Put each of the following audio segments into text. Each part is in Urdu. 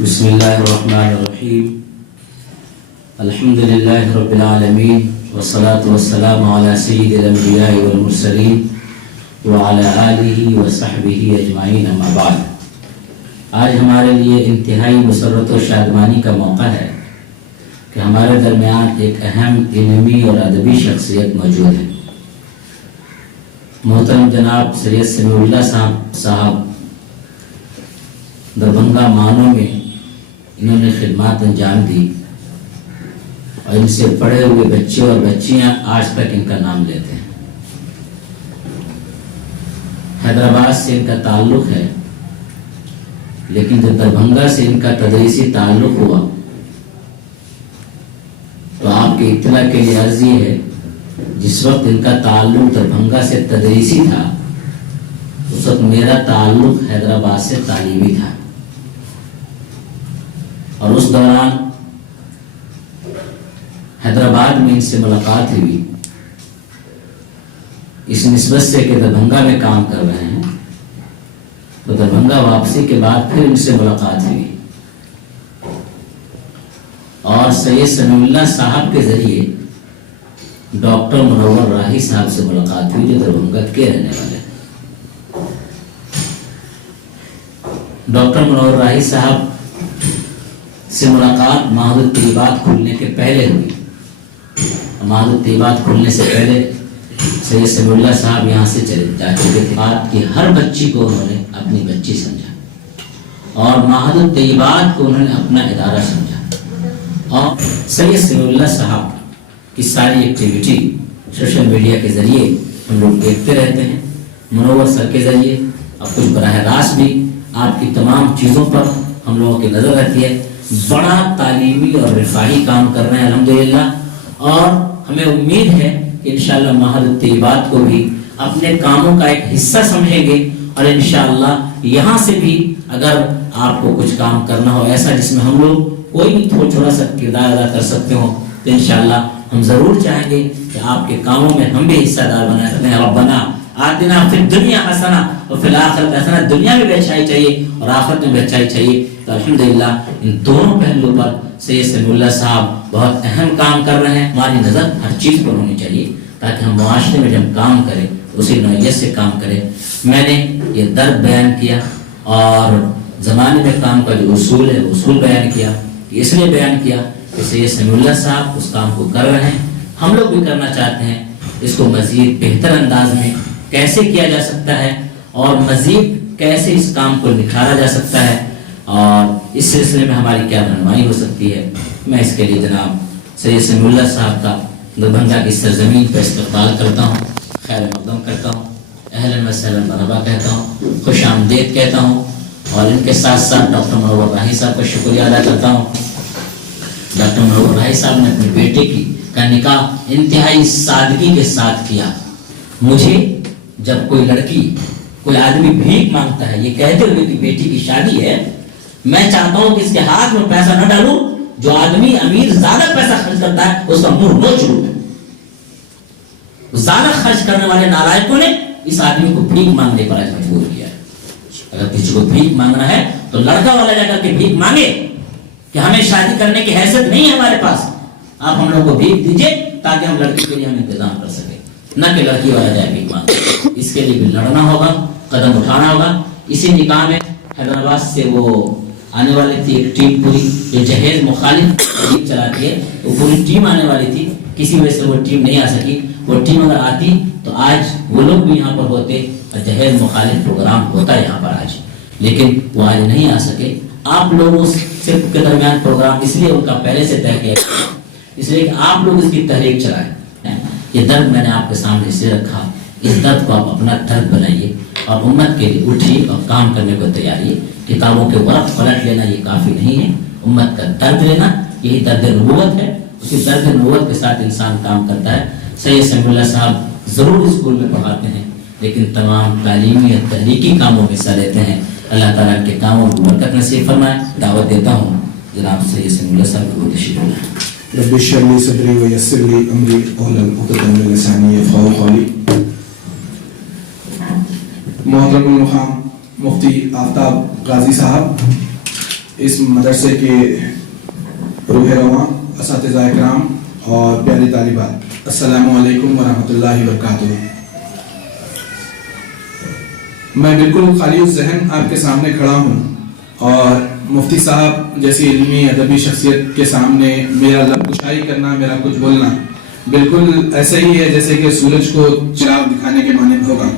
بسم اللہ الرحمن الرحیم الحمد للہ رب العالمین والصلاة والسلام علی سید الانبیاء والمرسلین وعلی آلہ وصحبہ اجمعین اما بعد۔ آج ہمارے لیے انتہائی مسرت و شادمانی کا موقع ہے کہ ہمارے درمیان ایک اہم علمی اور ادبی شخصیت موجود ہے۔ محترم جناب سید سمیع اللہ صاحب دربھنگہ مانو میں انہوں نے خدمات انجام دی اور ان سے پڑھے ہوئے بچے اور بچیاں آج تک ان کا نام لیتے ہیں۔ حیدرآباد سے ان کا تعلق ہے، لیکن جب دربھنگہ سے ان کا تدریسی تعلق ہوا تو آپ کی اطلاع کے لیے عرض یہ ہے، جس وقت ان کا تعلق دربھنگہ سے تدریسی تھا اس وقت میرا تعلق حیدرآباد سے تعلیمی تھا، اور اس دوران حیدرآباد میں ان سے ملاقات ہوئی اس نسبت سے کہ دربھنگہ میں کام کر رہے ہیں، تو دربھنگہ واپسی کے بعد پھر ان سے ملاقات ہوئی اور سید سمیع اللہ صاحب کے ذریعے ڈاکٹر منور راہی صاحب سے ملاقات ہوئی جو دربھنگہ کے رہنے والے ہیں۔ ڈاکٹر منور راہی صاحب سے ملاقات معہد الطیبات کھلنے کے پہلے ہوئی۔ معہد الطیبات کھلنے سے پہلے سید سمیع اللہ صاحب یہاں سے چلے جا چکے تھے۔ بات کی ہر بچی کو انہوں نے اپنی بچی سمجھا اور معہد الطیبات کو انہوں نے اپنا ادارہ سمجھا، اور سید سمیع اللہ صاحب کی ساری ایکٹیویٹی سوشل میڈیا کے ذریعے ہم لوگ دیکھتے رہتے ہیں، منور سر کے ذریعے، اور کچھ براہ راست بھی آپ کی تمام چیزوں پر ہم لوگوں کی نظر رہتی ہے۔ بڑا تعلیمی اور رفاہی کام کر رہے ہیں الحمدللہ، اور ہمیں امید ہے کہ انشاءاللہ معہد الطیبات کو بھی اپنے کاموں کا ایک حصہ سمجھیں گے، اور انشاءاللہ یہاں سے بھی اگر آپ کو کچھ کام کرنا ہو ایسا جس میں ہم لوگ کوئی بھی تھوڑا سا کردار ادا کر سکتے ہوں تو انشاءاللہ ہم ضرور چاہیں گے کہ آپ کے کاموں میں ہم بھی حصہ دار بنا سکتے ہیں۔ ربنا آتنا فی الدنیا حسنہ وفی الآخرۃ حسنہ، دنیا میں بھی اچھائی چاہیے اور آخرت میں بھی اچھائی چاہیے۔ تو الحمدللہ ان دونوں پہلوؤں پر سید سمیع اللہ صاحب بہت اہم کام کر رہے ہیں۔ ہماری نظر ہر چیز پر ہونی چاہیے تاکہ ہم معاشرے میں جب کام کریں اسی نوعیت سے کام کریں۔ میں نے یہ درد بیان کیا اور زمانے میں کام کا جو اصول ہے اصول بیان کیا، اس لیے بیان کیا کہ سید سمیع اللہ صاحب اس کام کو کر رہے ہیں، ہم لوگ بھی کرنا چاہتے ہیں۔ اس کو مزید بہتر انداز میں کیسے کیا جا سکتا ہے اور مزید کیسے اس کام کو نکھارا جا سکتا ہے اور اس سلسلے میں ہماری کیا رہنمائی ہو سکتی ہے، میں اس کے لیے جناب سید سمیع اللہ صاحب کا دربھنگہ کی سرزمین پر استقبال کرتا ہوں، خیر مقدم کرتا ہوں، اہلا و سہلا مرحبا کہتا ہوں، خوش آمدید کہتا ہوں، اور ان کے ساتھ ساتھ ڈاکٹر منور راہی صاحب کا شکریہ ادا کرتا ہوں۔ ڈاکٹر منور راہی صاحب نے اپنے بیٹے کا نکاح انتہائی سادگی کے ساتھ کیا۔ مجھے جب کوئی لڑکی کوئی آدمی بھیک مانگتا ہے یہ کہتے ہوئے کہ بیٹی کی شادی ہے، میں چاہتا ہوں کہ اس کے ہاتھ میں پیسہ نہ ڈالوں۔ جو آدمی امیر زیادہ پیسہ خرچ کرتا ہے اس کا منہ نوچ لوں۔ زیادہ خرچ کرنے والے نالائقوں نے اس آدمی کو بھیک مانگنے پر آج مجبور کیا ہے۔ اگر کسی کو بھیک مانگنا ہے تو لڑکا والا جا کر کے بھیک مانگے کہ ہمیں شادی کرنے کی حیثیت نہیں ہے ہمارے پاس، آپ ہم لوگ کو بھیک دیجئے تاکہ ہم لڑکی کے لیے ہم انتظام کر سکیں، نہ کہ لڑکی والا جائے بھیک مانگے۔ اس کے لیے بھی لڑنا ہوگا، قدم اٹھانا ہوگا۔ اسی نکاح میں حیدرآباد سے وہ آنے والی تھی ایک ٹیم پوری جو جہیز مخالف چلاتی ہے، وہ پوری ٹیم آنے والی تھی، کسی وجہ سے وہ ٹیم نہیں آ سکی۔ وہ ٹیم اگر آتی تو آج وہ لوگ بھی یہاں پر ہوتے اور جہیز مخالف پروگرام ہوتا یہاں پر آج، لیکن وہ آج نہیں آ سکے۔ آپ لوگوں سے کے درمیان پروگرام اس لیے ان کا پہلے سے طے کیا، اس لیے کہ آپ لوگ اس کی تحریک چلائیں۔ یہ درد میں نے آپ کے سامنے اسے رکھا، اس درد کو آپ اپنا درد بنائیے اور امت کے لیے اٹھیے اور کام کرنے کو تیاری ہے۔ کتابوں کے ورق پلٹ لینا یہ کافی نہیں ہے، امت کا درد لینا یہی درد نبوت ہے۔ اسی درد نبوت کے ساتھ انسان کام کرتا ہے۔ سید سمیع اللہ صاحب ضرور اسکول میں پڑھاتے ہیں لیکن تمام تعلیمی اور تحریکی کاموں میں حصہ لیتے ہیں۔ اللہ تعالیٰ کے کاموں کو برکت نصیب فرمائے۔ دعوت دیتا ہوں جناب سید سمیع اللہ صاحب کو تشریف لائیں۔ رب اشرح لي صدري ويسر لي امري واحلل عقدة من لساني يفقهوا قولي۔ محترم المقام مفتی آفتاب غازی صاحب، اس مدرسے کے روح رواں اساتذہ اکرام اور پیاری طالبات، السلام علیکم ورحمۃ اللہ وبرکاتہ۔ میں بالکل خالی ذہن آپ کے سامنے کھڑا ہوں اور مفتی صاحب جیسی علمی ادبی شخصیت کے سامنے میرا لب کشائی کرنا، میرا کچھ بولنا بالکل ایسا ہی ہے جیسے کہ سورج کو چراغ دکھانے کے مانند ہوگا۔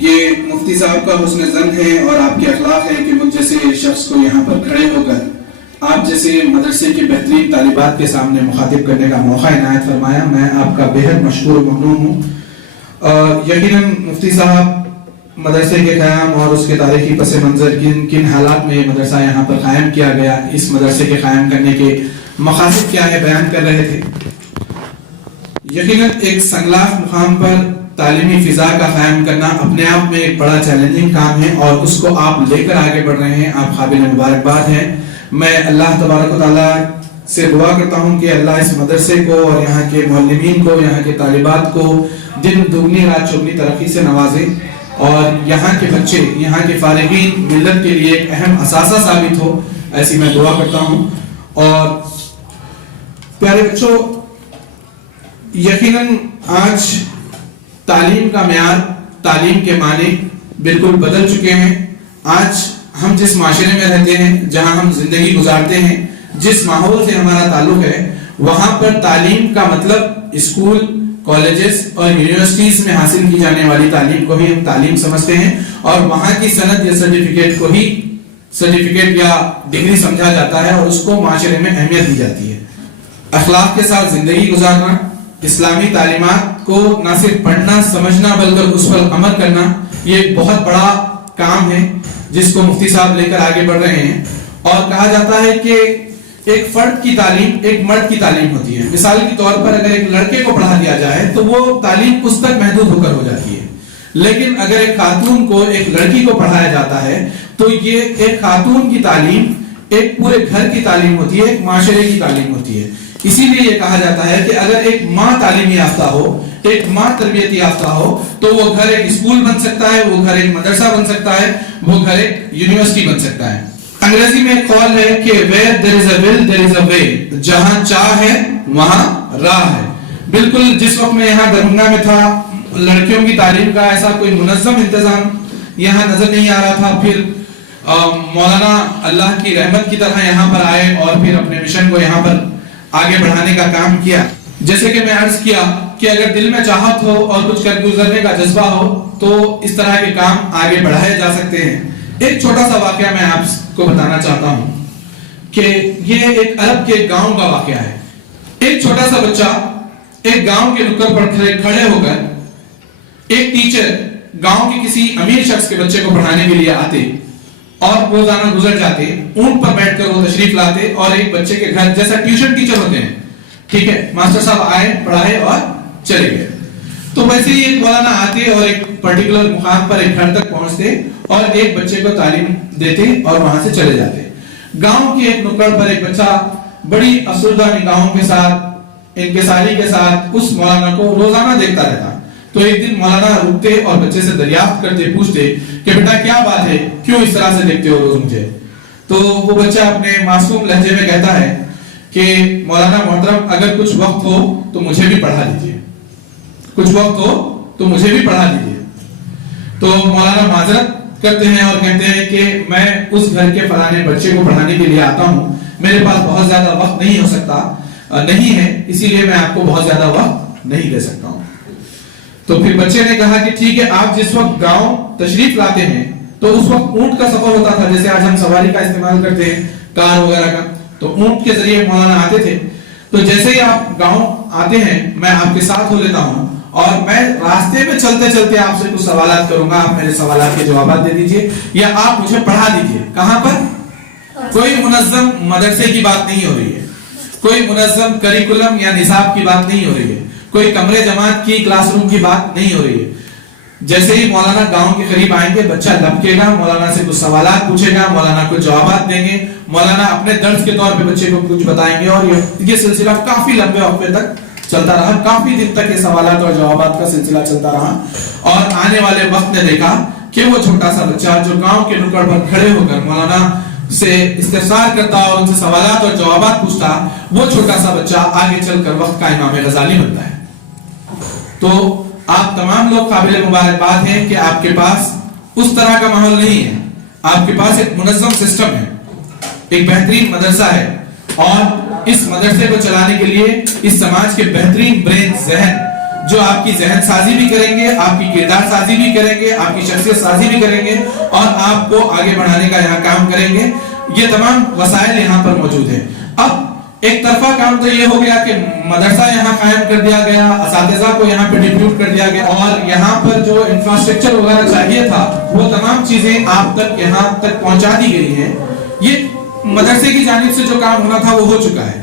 یہ مفتی صاحب کا حسن ظن ہے اور آپ کے اخلاق ہے کہ مجھ جیسے شخص کو یہاں پر کھڑے ہو کر آپ جیسے مدرسے کی بہترین طالبات کے سامنے مخاطب کرنے کا موقع عنایت فرمایا۔ میں آپ کا بےحد مشکور و ممنون ہوں۔ یقیناً مفتی صاحب مدرسے کے قیام اور اس کے تاریخی پس منظر کن حالات میں یہ مدرسہ یہاں پر قائم کیا گیا، اس مدرسے کے قائم کرنے کے مقاصد کیا ہے، بیان کر رہے تھے۔ یقیناً ایک سنگلاخ مقام پر تعلیمی فضا کا قائم کرنا اپنے آپ میں ایک بڑا چیلنجنگ کام ہے اور اس کو آپ لے کر آگے بڑھ رہے ہیں، آپ قابل مبارکباد ہیں۔ میں اللہ تبارک و تعالیٰ سے دعا کرتا ہوں کہ اللہ اس مدرسے کو اور یہاں کے معلمین کو، یہاں کے طالبات کو دن دگنی رات چوگنی ترقی سے نوازے اور یہاں کے بچے، یہاں کے فارغین ملت کے لیے ایک اہم اثاثہ ثابت ہو، ایسی میں دعا کرتا ہوں۔ اور پیارے بچوں، یقیناً آج تعلیم کا معیار، تعلیم کے معنی بالکل بدل چکے ہیں۔ آج ہم جس معاشرے میں رہتے ہیں، جہاں ہم زندگی گزارتے ہیں، جس ماحول سے ہمارا تعلق ہے، وہاں پر تعلیم کا مطلب اسکول، کالجز اور یونیورسٹیز میں حاصل کی جانے والی تعلیم کو ہی ہم تعلیم سمجھتے ہیں اور وہاں کی سند یا سرٹیفکیٹ کو ہی سرٹیفکیٹ یا ڈگری سمجھا جاتا ہے اور اس کو معاشرے میں اہمیت دی جاتی ہے۔ اخلاق کے ساتھ زندگی گزارنا، اسلامی تعلیمات کو نہ صرف پڑھنا سمجھنا بلکہ اس پر عمل کرنا، یہ ایک بہت بڑا کام ہے جس کو مفتی صاحب لے کر آگے بڑھ رہے ہیں۔ اور کہا جاتا ہے کہ ایک فرد کی تعلیم ایک مرد کی تعلیم ہوتی ہے۔ مثال کے طور پر اگر ایک لڑکے کو پڑھا دیا جائے تو وہ تعلیم اس تک محدود ہو کر ہو جاتی ہے، لیکن اگر ایک خاتون کو ایک لڑکی کو پڑھایا جاتا ہے تو یہ ایک خاتون کی تعلیم ایک پورے گھر کی تعلیم ہوتی ہے، ایک معاشرے کی تعلیم ہوتی ہے۔ اسی لیے یہ کہا جاتا ہے کہ اگر ایک ماں تعلیمی یافتہ ہو، ایک ماں تربیتی یافتہ ہو تو وہ گھر ایک اسکول بن سکتا ہے، وہ گھر ایک مدرسہ بن سکتا ہے، وہ گھر ایک یونیورسٹی بن سکتا ہے۔ انگریزی میں ایک قول ہے کہ where there is a will there is a way، جہاں چاہ ہے وہاں راہ ہے۔ بالکل جس وقت میں یہاں دربھنگا میں تھا، لڑکیوں کی تعلیم کا ایسا کوئی منظم انتظام یہاں نظر نہیں آ رہا تھا۔ پھر مولانا اللہ کی رحمت کی طرح یہاں پر آئے اور پھر اپنے مشن کو یہاں پر آگے بڑھانے کا کام کیا۔ جیسے کہ میں عرض کیا کہ اگر دل میں چاہت ہو اور کچھ کر گزرنے کا جذبہ ہو تو اس طرح کے کام آگے بڑھائے جا سکتے ہیں۔ ایک چھوٹا سا واقعہ میں آپ کو بتانا چاہتا ہوں کہ یہ ایک عرب کے گاؤں کا واقعہ ہے۔ ایک چھوٹا سا بچہ ایک گاؤں کے نکڑ پر کھڑے ہو کر ایک ٹیچر گاؤں کے کسی امیر شخص کے بچے کو پڑھانے کے لیے آتے اور روزانہ گزر جاتے، اونٹ پر بیٹھ کر وہ تشریف لاتے اور ایک بچے کے گھر جیسا ٹیوشن ٹیچر ہوتے ہیں، ٹھیک ہے، ماسٹر صاحب آئے، پڑھائے اور چلے گئے۔ تو ویسے ہی ایک مولانا آتے اور ایک پرٹیکولر مقام پر ایک گھر تک پہنچتے اور ایک بچے کو تعلیم دیتے اور وہاں سے چلے جاتے۔ گاؤں کے ایک نکڑ پر ایک بچہ بڑی افسردہ نگاہوں کے ساتھ، انکساری کے ساتھ اس مولانا کو روزانہ دیکھتا رہتا۔ تو ایک دن مولانا رکتے اور بچے سے دریافت کرتے، پوچھتے کہ بیٹا کیا بات ہے، کیوں اس طرح سے دیکھتے ہو روز مجھے؟ تو وہ بچہ اپنے معصوم لہجے میں کہتا ہے کہ مولانا محترم اگر کچھ وقت ہو تو مجھے بھی پڑھا دیجیے، کچھ وقت ہو تو مجھے بھی پڑھا دیجیے۔ تو مولانا معذرت کرتے ہیں اور کہتے ہیں کہ میں اس گھر کے فلانے بچے کو پڑھانے کے لیے آتا ہوں، میرے پاس بہت زیادہ وقت نہیں ہو سکتا، نہیں ہے، اسی لیے میں آپ کو بہت زیادہ وقت نہیں دے سکتا ہوں۔ تو پھر بچے نے کہا کہ ٹھیک ہے، آپ جس وقت گاؤں تشریف لاتے ہیں تو اس وقت اونٹ کا سفر ہوتا تھا، جیسے آج ہم سواری کا استعمال کرتے ہیں، کار وغیرہ کا، تو اونٹ کے ذریعے مولانا آتے تھے۔ تو جیسے ہی آپ گاؤں آتے ہیں میں آپ کے ساتھ ہو لیتا ہوں اور میں راستے میں چلتے چلتے آپ سے کچھ سوالات کروں گا، آپ میرے سوالات کے جوابات دے دیجئے یا آپ مجھے پڑھا دیجئے۔ کہاں پر؟ کوئی منظم مدرسے کی بات نہیں ہو رہی ہے، کوئی منظم کریکولم یا نصاب کی بات نہیں ہو رہی ہے، کوئی کمرے جماعت کی کلاس روم کی بات نہیں ہو رہی ہے۔ جیسے ہی مولانا گاؤں کے قریب آئیں گے بچہ لپکے گا، مولانا سے کچھ سوالات پوچھے گا، مولانا کچھ جوابات دیں گے، مولانا اپنے درس کے طور پہ بچے کو کچھ بتائیں گے اور یہ سلسلہ کافی لمبے وقفے تک چلتا رہا، کافی دن تک یہ سوالات اور جوابات کا سلسلہ چلتا رہا۔ اور آنے والے وقت نے دیکھا کہ وہ چھوٹا سا بچہ جو گاؤں کے نکڑ پر کھڑے ہو کر مولانا سے استفسار کرتا اور ان سے سوالات اور جوابات پوچھتا، وہ چھوٹا سا بچہ آگے چل کر وقت کا امام غزالی بنتا ہے۔ تو آپ تمام لوگ قابل مبارکباد ہیں کہ آپ کے پاس اس طرح کا ماحول نہیں ہے، آپ کے پاس ایک منظم سسٹم ہے، ایک بہترین مدرسہ ہے، اور اس مدرسے کو چلانے کے لیے اس سماج کے بہترین برین، ذہن، جو آپ کی ذہن سازی بھی کریں گے، آپ کی کردار سازی بھی کریں گے، آپ کی شخصیت سازی بھی کریں گے، اور آپ کو آگے بڑھانے کا یہاں کام کریں گے، یہ تمام وسائل یہاں پر موجود ہیں۔ اب ایک طرفہ کام تو یہ ہو گیا کہ مدرسہ یہاں قائم کر دیا گیا، اساتذہ کو یہاں پہ ڈپیوٹ کر دیا گیا، اور یہاں پر جو انفراسٹرکچر وغیرہ چاہیے تھا وہ تمام چیزیں آپ تک یہاں تک پہنچا دی گئی ہیں۔ یہ مدرسے کی جانب سے جو کام ہونا تھا وہ ہو چکا ہے۔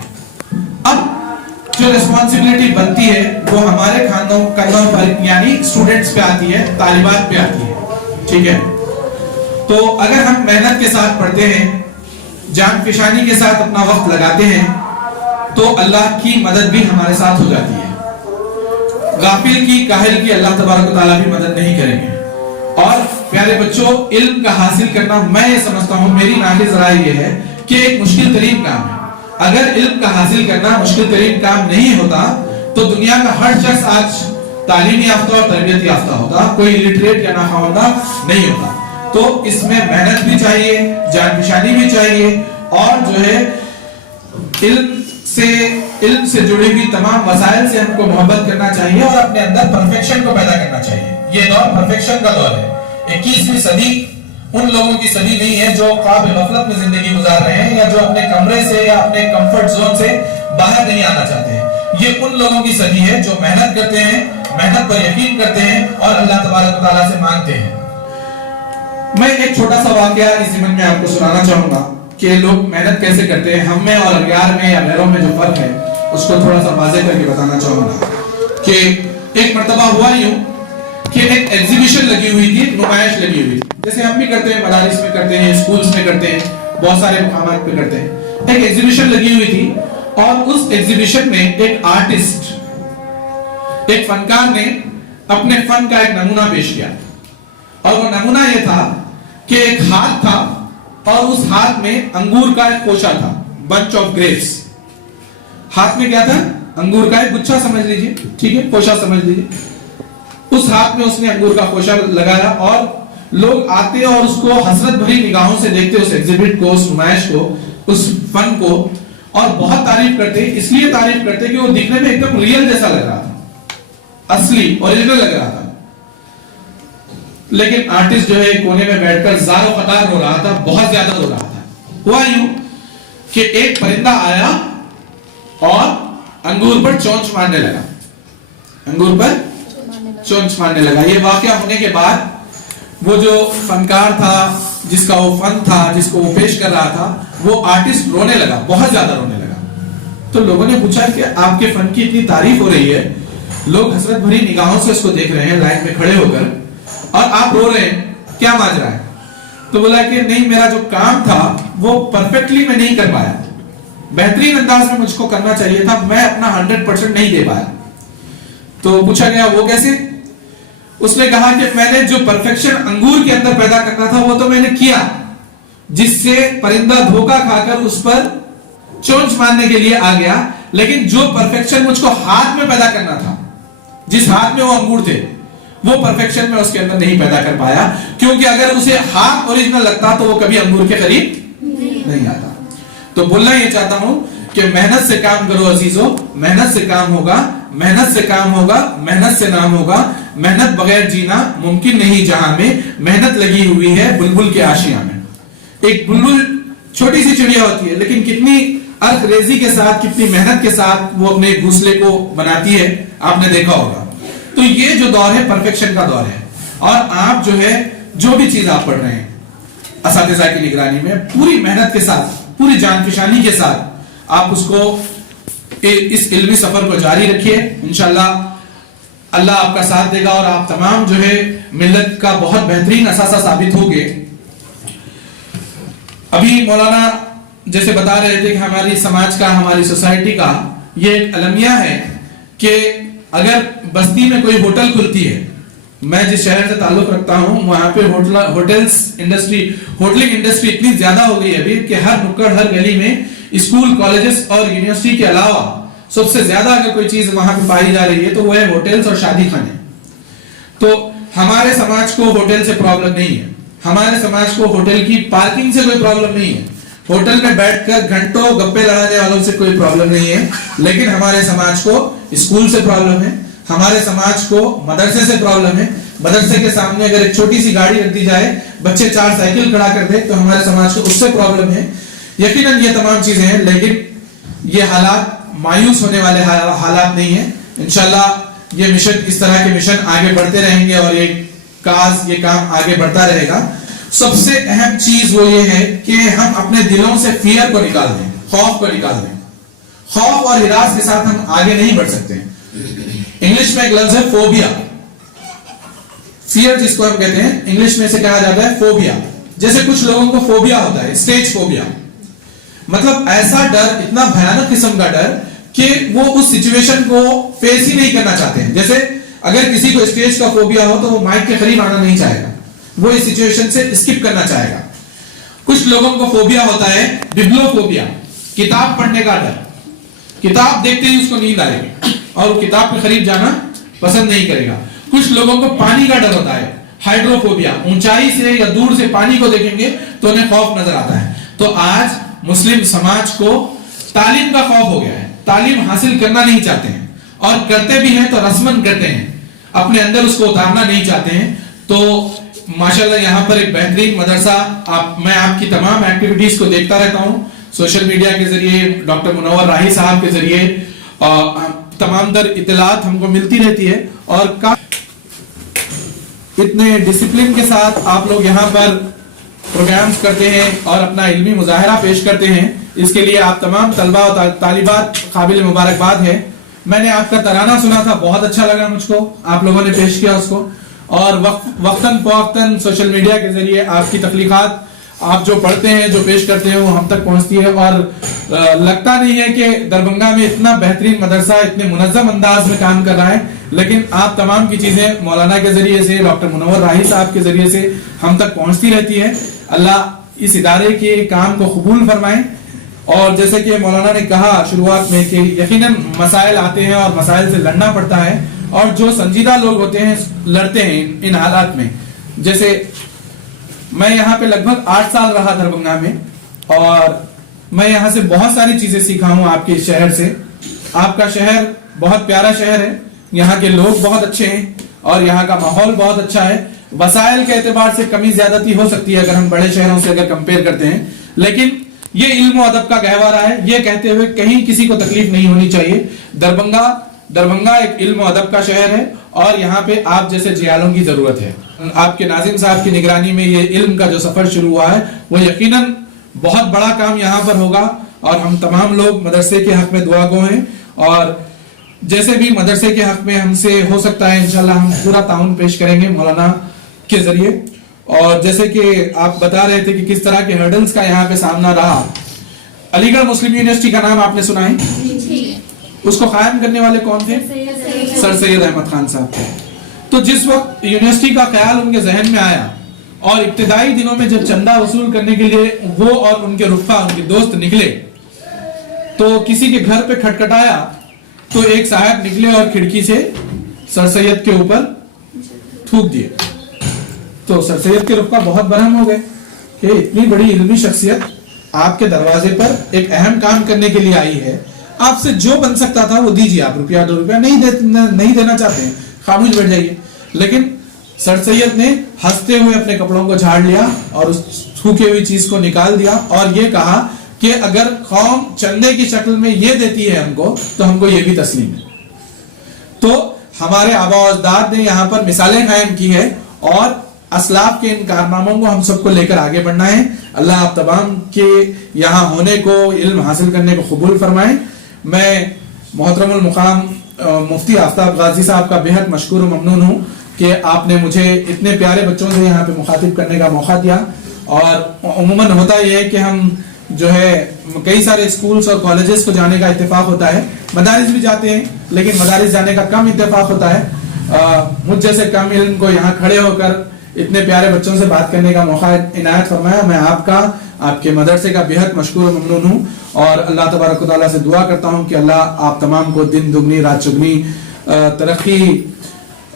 اب جو ریسپانسبلٹی بنتی ہے وہ ہمارے کندھوں پر یعنی اسٹوڈنٹس پہ آتی ہے، طالبات پہ آتی ہے، ٹھیک ہے؟ تو اگر ہم محنت کے ساتھ پڑھتے ہیں، جان فشانی کے ساتھ اپنا وقت لگاتے ہیں، تو اللہ کی مدد بھی ہمارے ساتھ ہو جاتی ہے۔ غافل کی، کاہل کی اللہ تبارک و تعالیٰ بھی مدد نہیں کریں گے۔ اور پیارے بچوں، علم کا حاصل کرنا، میں یہ سمجھتا ہوں، میری ناقص رائے یہ ہے کہ ایک مشکل ترین کام ہے۔ اگر علم کا حاصل کرنا مشکل ترین کام نہیں ہوتا تو دنیا کا ہر شخص آج تعلیم یافتہ اور تربیت یافتہ ہوتا، کوئی لٹریٹ یا ناخواندہ نہیں ہوتا۔ تو اس میں محنت بھی چاہیے، جان فشانی بھی چاہیے، اور جو ہے علم سے جڑی ہوئی تمام وسائل سے ہم کو محبت کرنا چاہیے، اور اپنے اندر پرفیکشن کو پیدا کرنا چاہیے۔ یہ دور پرفیکشن کا دور ہے۔ 21ویں صدی ان لوگوں کی صدی نہیں ہے جو خواب غفلت میں زندگی گزار رہے ہیں، یا جو اپنے کمرے سے یا اپنے کمفرٹ زون سے باہر نہیں آنا چاہتے ہیں۔ یہ ان لوگوں کی صدی ہے جو محنت کرتے ہیں، محنت پر یقین کرتے ہیں، اور اللہ تبارک و تعالیٰ سے مانگتے ہیں۔ میں ایک چھوٹا سا واقعہ اس ضمن میں آپ کو سنانا چاہوں گا کہ لوگ محنت کیسے کرتے ہیں، ہم میں اور اغیار میں یا غیروں میں جو فرق ہے اس کو تھوڑا سا واضح کر کے بتانا چاہوں گا کہ ایک مرتبہ ہوا یوں کہ ایک ایگزیبیشن لگی ہوئی تھی، نمائش لگی ہوئی تھی، جیسے ہم بھی کرتے ہیں، مدارس میں کرتے ہیں، اسکولز میں کرتے ہیں، بہت سارے مقامات پہ کرتے ہیں۔ ایک ایگزیبیشن لگی ہوئی تھی، اور اس ایگزیبیشن میں ایک آرٹسٹ، ایک فنکار نے اپنے فن کا ایک نمونہ پیش کیا، اور وہ نمونہ یہ تھا کہ ایک ہاتھ تھا، اور اس ہاتھ میں انگور کا ایک خوشہ تھا، بنچ آف گریپس۔ ہاتھ میں کیا تھا؟ انگور کا ایک گچھا سمجھ لیجئے، ٹھیک ہے، خوشہ سمجھ لیجئے۔ اس ہاتھ میں اس نے انگور کا خوشہ لگایا، اور لوگ آتے اور اس کو حسرت بھری نگاہوں سے دیکھتے، اس ایگزیبٹ کو، اس نمائش کو، اس فن کو، اور بہت تعریف کرتے۔ اس لیے تعریف کرتے کہ وہ دیکھنے میں ایک دم ریئل جیسا لگ رہا تھا، اصلی اوریجنل لگ رہا تھا۔ لیکن آرٹسٹ جو ہے کونے میں بیٹھ کر زار و قطار ہو رہا تھا، بہت زیادہ ہو رہا تھا۔ ہوا یوں کہ ایک پرندہ آیا اور انگور پر چونچ مارنے لگا، انگور پر چونچ مارنے لگا۔ یہ واقعہ ہونے کے بعد وہ جو فنکار تھا، جس کا وہ فن تھا، جس کو وہ پیش کر رہا تھا، وہ آرٹسٹ رونے لگا، بہت زیادہ رونے لگا۔ تو لوگوں نے پوچھا کہ آپ کے فن کی اتنی تعریف ہو رہی ہے، لوگ حسرت بھری نگاہوں سے اس کو دیکھ رہے ہیں لائن میں کھڑے ہو کر، اور آپ رو رہے ہیں، کیا ماجرا ہے؟ تو بولا کہ نہیں، میرا جو کام تھا وہ پرفیکٹلی میں نہیں کر پایا، بہترین انداز میں مجھ کو کرنا چاہیے تھا، میں اپنا 100% نہیں دے پایا۔ تو پوچھا گیا وہ کیسے؟ اس نے کہا کہ میں نے جو پرفیکشن انگور کے اندر پیدا کرنا تھا وہ تو میں نے کیا، جس سے پرندہ دھوکا کھا کر اس پر چونچ مارنے کے لیے آ گیا، لیکن جو پرفیکشن مجھ کو ہاتھ میں پیدا کرنا تھا، جس ہاتھ میں وہ انگور تھے، وہ پرفیکشن میں اس کے اندر نہیں پیدا کر پایا، کیونکہ اگر اسے ہاتھ اوریجنل لگتا تو وہ کبھی انگور کے قریب نہیں آتا۔ تو بولنا یہ چاہتا ہوں کہ محنت سے کام کرو عزیزو، محنت سے کام ہوگا، محنت سے کام ہوگا، محنت سے نام ہوگا۔ محنت بغیر جینا ممکن نہیں جہاں میں محنت لگی ہوئی ہے بلبل کے آشیاں میں۔ ایک بلبل چھوٹی سی چڑیا ہوتی ہے، لیکن کتنی ارق ریزی کے ساتھ، کتنی محنت کے ساتھ وہ اپنے گھونسلے کو بناتی ہے، آپ نے دیکھا ہوگا۔ تو یہ جو دور ہے پرفیکشن کا دور ہے، اور آپ جو ہے جو بھی چیز آپ پڑھ رہے ہیں اساتذہ کی نگرانی میں پوری محنت کے ساتھ، پوری جان فشانی کے ساتھ آپ اس کو، اس علمی سفر کو جاری رکھیے، انشاءاللہ اللہ آپ کا ساتھ دے گا، اور آپ تمام جو ہے ملت کا بہت بہترین اثاثہ ثابت ہوگے۔ ابھی مولانا جیسے بتا رہے تھے کہ ہماری سماج کا، ہماری سوسائٹی کا یہ ایک المیہ ہے کہ اگر بستی میں کوئی ہوٹل کھلتی ہے میں جس شہر سے تعلق رکھتا ہوں وہاں پہ ہوٹلنگ انڈسٹری اتنی زیادہ ہو گئی ہے ابھی کہ ہر نکڑ ہر گلی میں اسکول کالجز اور یونیورسٹی کے علاوہ سب سے زیادہ اگر کوئی چیز وہاں پہ پائی جا رہی ہے تو وہ ہے ہوٹلز اور شادی خانے. تو ہمارے سماج کو ہوٹل سے پرابلم نہیں ہے, ہمارے سماج کو ہوٹل کی پارکنگ سے کوئی پرابلم نہیں ہے, ہوٹل میں بیٹھ کر گھنٹوں گپے لڑانے والوں سے کوئی پرابلم نہیں ہے, لیکن ہمارے سماج کو اسکول سے پرابلم ہے, ہمارے سماج کو مدرسے سے پرابلم ہے. مدرسے کے سامنے اگر ایک چھوٹی سی گاڑی رکھ دی جائے, بچے 4 سائیکل کھڑا کر دے تو ہمارے سماج کو اس سے پرابلم ہے. یقیناً یہ تمام چیزیں ہیں, لیکن یہ حالات مایوس ہونے والے حالات نہیں ہیں. انشاءاللہ یہ مشن, اس طرح کے مشن آگے بڑھتے رہیں گے اور یہ کام آگے بڑھتا رہے گا. سب سے اہم چیز وہ یہ ہے کہ ہم اپنے دلوں سے فیئر کو نکال دیں, خوف کو نکال دیں. خوف اور ہراس کے ساتھ ہم آگے نہیں بڑھ سکتے. انگلش میں ایک لفظ ہے فوبیا, فیئر جس کو ہم کہتے ہیں, انگلش میں سے کہا جاتا ہے فوبیا. جیسے کچھ لوگوں کو فوبیا ہوتا ہے, اسٹیج فوبیا, مطلب ایسا ڈر, اتنا بھیانک قسم کا ڈر کہ وہ اس سچویشن کو فیس ہی نہیں کرنا چاہتے ہیں. جیسے اگر کسی کو اسٹیج کا فوبیا ہو تو وہ مائک کے قریب آنا نہیں چاہے گا, وہ اس سچویشن سے اسکپ کرنا چاہے گا. کچھ لوگوں کو فوبیا ہوتا ہے ببلوفوبیا, کتاب پڑھنے کا ڈر. کتاب دیکھتے ہی اس کو نیند آئے گی اور وہ کتاب کے قریب جانا پسند نہیں کرے گا. کچھ لوگوں کو پانی کا ڈر ہوتا ہے, ہائیڈروفوبیا, اونچائی سے یا دور سے پانی کو دیکھیں گے تو انہیں خوف نظر آتا ہے. تو آج مسلم سماج کو تعلیم کا خوف ہو گیا ہے, تعلیم حاصل کرنا نہیں چاہتے ہیں, اور کرتے بھی ہیں تو رسمن کرتے ہیں, اپنے اندر اس کو اتارنا نہیں چاہتے ہیں. تو ماشاءاللہ یہاں پر ایک بہترین مدرسہ, میں آپ کی تمام ایکٹیویٹیز کو دیکھتا رہتا ہوں سوشل میڈیا کے ذریعے, ڈاکٹر منور راہی صاحب کے ذریعے تمام در اطلاعات ہم کو ملتی رہتی ہے, اور اتنے ڈسپلن کے ساتھ آپ لوگ یہاں پر پروگرامز کرتے ہیں اور اپنا علمی مظاہرہ پیش کرتے ہیں. اس کے لیے آپ تمام طلبہ اور طالبات قابل مبارکباد ہے. میں نے آپ کا ترانہ سنا تھا, بہت اچھا لگا مجھ کو, آپ لوگوں نے پیش کیا اس کو, اور وقتاً فوقتاً سوشل میڈیا کے ذریعے آپ کی تخلیقات, آپ جو پڑھتے ہیں, جو پیش کرتے ہیں, وہ ہم تک پہنچتی ہے. اور لگتا نہیں ہے کہ دربھنگہ میں اتنا بہترین مدرسہ اتنے منظم انداز میں کام کر رہا ہے, لیکن آپ تمام کی چیزیں مولانا کے ذریعے سے, ڈاکٹر منور راہی صاحب کے ذریعے سے ہم تک پہنچتی رہتی ہے. اللہ اس ادارے کے کام کو قبول فرمائیں. اور جیسے کہ مولانا نے کہا شروعات میں کہ یقیناً مسائل آتے ہیں اور مسائل سے لڑنا پڑتا ہے, اور جو سنجیدہ لوگ ہوتے ہیں لڑتے ہیں ان حالات میں. جیسے میں یہاں پہ لگ بھگ 8 سال رہا دربھنگہ میں, اور میں یہاں سے بہت ساری چیزیں سیکھا ہوں آپ کے شہر سے. آپ کا شہر بہت پیارا شہر ہے, یہاں کے لوگ بہت اچھے ہیں, اور یہاں کا ماحول بہت اچھا ہے. وسائل کے اعتبار سے کمی زیادتی ہو سکتی ہے اگر ہم بڑے شہروں سے اگر کمپیئر کرتے ہیں, لیکن یہ علم و ادب کا گہوارہ ہے. یہ کہتے ہوئے کہیں کسی کو تکلیف نہیں ہونی چاہیے. دربھنگہ ایک علم و ادب کا شہر ہے, اور یہاں پہ آپ جیسے جیالوں کی ضرورت ہے. آپ کے ناظم صاحب کی نگرانی میں یہ علم کا جو سفر شروع ہوا ہے وہ یقیناً بہت بڑا کام یہاں پر ہوگا, اور ہم تمام لوگ مدرسے کے حق میں دعا گو ہیں, اور جیسے بھی مدرسے کے حق میں ہم سے ہو سکتا ہے انشاءاللہ ہم پورا تعاون پیش کریں گے مولانا کے ذریعے. اور جیسے کہ آپ بتا رہے تھے کہ کس طرح کے ہرڈلز کا یہاں پہ سامنا رہا, علی گڑھ مسلم یونیورسٹی کا نام آپ نے سنا ہے, اس کو قائم کرنے والے کون تھے؟ سر سید احمد خان صاحب تھے. تو جس وقت یونیورسٹی کا خیال ان کے ذہن میں آیا, اور ابتدائی دنوں میں جب چندہ وصول کرنے کے لیے وہ اور ان کے رفقا, ان کے دوست نکلے, تو کسی کے گھر پہ کھٹکھٹایا تو ایک صاحب نکلے اور کھڑکی سے سر سید کے اوپر تھوک دیے. تو سر سید کے رفقا بہت برہم ہو گئے کہ اتنی بڑی علمی شخصیت آپ کے دروازے پر ایک اہم کام کرنے کے لیے آئی ہے, آپ سے جو بن سکتا تھا وہ دیجیے, آپ روپیہ 2 روپیہ نہیں دینا چاہتے ہیں, خاموش بیٹھ جائیے. لیکن سر سید نے ہنستے ہوئے اپنے کپڑوں کو جھاڑ لیا اور اس تھوکے ہوئی چیز کو نکال دیا, اور یہ کہا کہ اگر قوم چندے کی شکل میں یہ دیتی ہے ہم کو, تو ہم کو یہ بھی تسلیم ہے. تو ہمارے آباء و اجداد نے یہاں پر مثالیں قائم کی ہے, اور اسلاف کے ان کارناموں کو ہم سب کو لے کر آگے بڑھنا ہے. اللہ آپ تمام کے یہاں ہونے کو, علم حاصل کرنے کو قبول فرمائیں. میں محترم المقام مفتی آفتاب غازی صاحب کا بہت مشکور و ممنون ہوں کہ آپ نے مجھے اتنے پیارے بچوں سے یہاں پہ مخاطب کرنے کا موقع دیا. اور عموماً ہوتا یہ ہے کہ ہم جو ہے کئی سارے اسکولز اور کالجز کو جانے کا اتفاق ہوتا ہے, مدارس بھی جاتے ہیں لیکن مدارس جانے کا کم اتفاق ہوتا ہے. مجھ جیسے کم علم کو یہاں کھڑے ہو کر اتنے پیارے بچوں سے بات کرنے کا موقع عنایت فرمایا. میں آپ کا، آپ کے مدرسے کا بہت مشکور و ممنون ہوں اور اللہ تبارک و تعالیٰ سے دعا کرتا ہوں کہ اللہ آپ تمام کو دن دگنی رات چگنی ترقی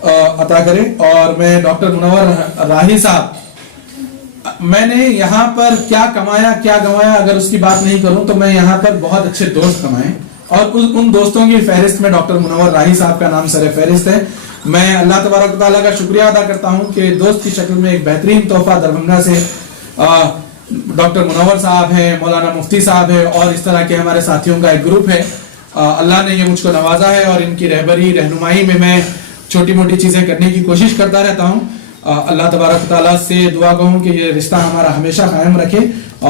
عطا کرے. اور میں ڈاکٹر منور راہی صاحب، میں نے یہاں پر کیا کمایا کیا گنوایا اگر اس کی بات نہیں کروں تو میں یہاں پر بہت اچھے دوست کمائے اور ان دوستوں کی فہرست میں ڈاکٹر منور راہی صاحب کا نام سر فہرست ہے. میں اللہ تبارک و تعالیٰ کا شکریہ ادا کرتا ہوں کہ دوست کی شکل میں ایک بہترین تحفہ دربھنگا سے ڈاکٹر منور صاحب ہیں، مولانا مفتی صاحب ہے اور اس طرح کے ہمارے ساتھیوں کا ایک گروپ ہے. اللہ نے یہ مجھ کو نوازا ہے اور ان کی رہبری رہنمائی میں میں چھوٹی موٹی چیزیں کرنے کی کوشش کرتا رہتا ہوں. اللہ تبارک تعالیٰ سے دعا کروں کہ یہ رشتہ ہمارا ہمیشہ قائم رکھے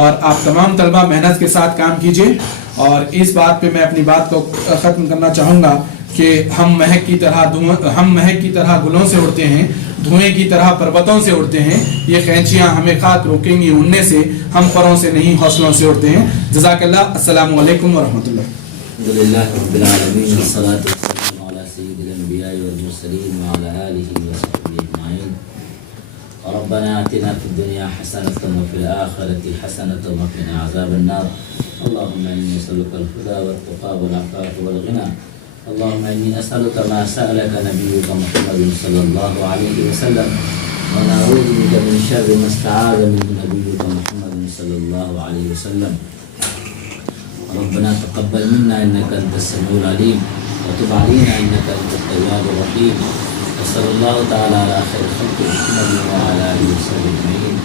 اور آپ تمام طلبہ محنت کے ساتھ کام کیجیے. اور اس بات پہ میں اپنی بات کو ختم کرنا چاہوں گا کہ ہم مہک کی طرح گلوں سے اڑتے ہیں، دھوئیں کی طرح پروتوں سے اڑتے ہیں. یہ قینچیاں ہمیں خاک روکیں گی اڑنے سے، ہم پروں سے نہیں حوصلوں سے اڑتے ہیں. جزاک اللہ. السلام علیکم ورحمۃ اللہ. الحمدللہ رب العالمین والصلاة والسلام علی سید الانبیاء والمرسلین وعلی آلہ وصحبہ اجمعین. ربنا آتنا فی الدنیا حسنة وفی الآخرة حسنة وقنا عذاب النار. اللهم إني أسألك الهدى والتقى والعفاف والغنى. اللهم إني أسألك ما سألك نبيك محمد صلى الله عليه وسلم ونعوذ بك من شر ما استعاذ منه نبيك محمد صلى الله عليه وسلم. ربنا تقبل منا إنك أنت السميع العليم وتب علينا إنك أنت التواب الرحيم. وصلى الله تعالى على خير خلق محمد وعلى آله وصحبه أجمعين.